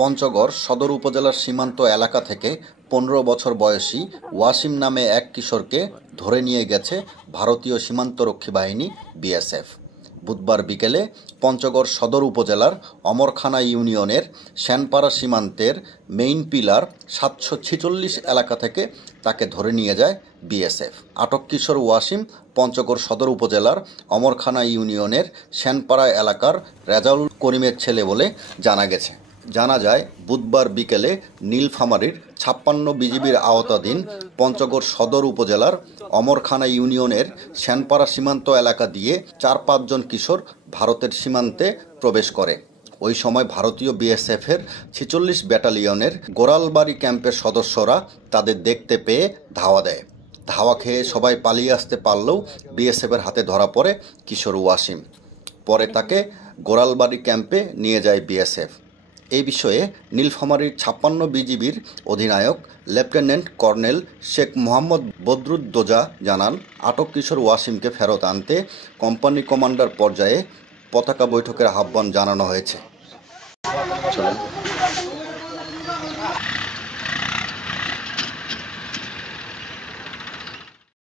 পঞ্চগড় সদর উপজেলার সীমান্ত এলাকা থেকে ১৫ বছর বয়সী ওয়াসিম নামে এক কিশোরকে ধরে নিয়ে গেছে ভারতীয় সীমান্তরক্ষী বাহিনী বিএসএফ। বুধবার বিকেলে পঞ্চগড় সদর উপজেলার অমরখানা ইউনিয়নের শ্যানপাড়া সীমান্তের মেইন পিলার ৭৪৬ এলাকা থেকে তাকে ধরে নিয়ে যায় বিএসএফ। আটক কিশোর ওয়াসিম পঞ্চগড় সদর উপজেলার অমরখানা ইউনিয়নের শ্যানপাড়া এলাকার রেজাউল করিমের ছেলে বলে জানা গেছে। জানা যায়, বুধবার বিকেলে নীলফামারীর ৫৬ বিজিবির আওতাধীন পঞ্চগড় সদর উপজেলার অমরখানা ইউনিয়নের শ্যানপাড়া সীমান্ত এলাকা দিয়ে ৪-৫ জন কিশোর ভারতের সীমান্তে প্রবেশ করে। ওই সময় ভারতীয় বিএসএফের ৪৬ ব্যাটালিয়নের গোরালবাড়ি ক্যাম্পের সদস্যরা তাদের দেখতে পেয়ে ধাওয়া দেয়। ধাওয়া খেয়ে সবাই পালিয়ে আসতে পারলেও বিএসএফের হাতে ধরা পড়ে কিশোর ওয়াসিম। পরে তাকে গোরালবাড়ি ক্যাম্পে নিয়ে যায় বিএসএফ। এই বিষয়ে নীলফামারীর ৫৬ বিজিবির অধিনায়ক লেফটেন্যান্ট কর্নেল শেখ মোহাম্মদ বদরুদ্দোজা জানান, আটক কিশোর ওয়াসিমকে ফেরত আনতে কোম্পানি কমান্ডার পর্যায়ে পতাকা বৈঠকের আহ্বান জানানো হয়েছে।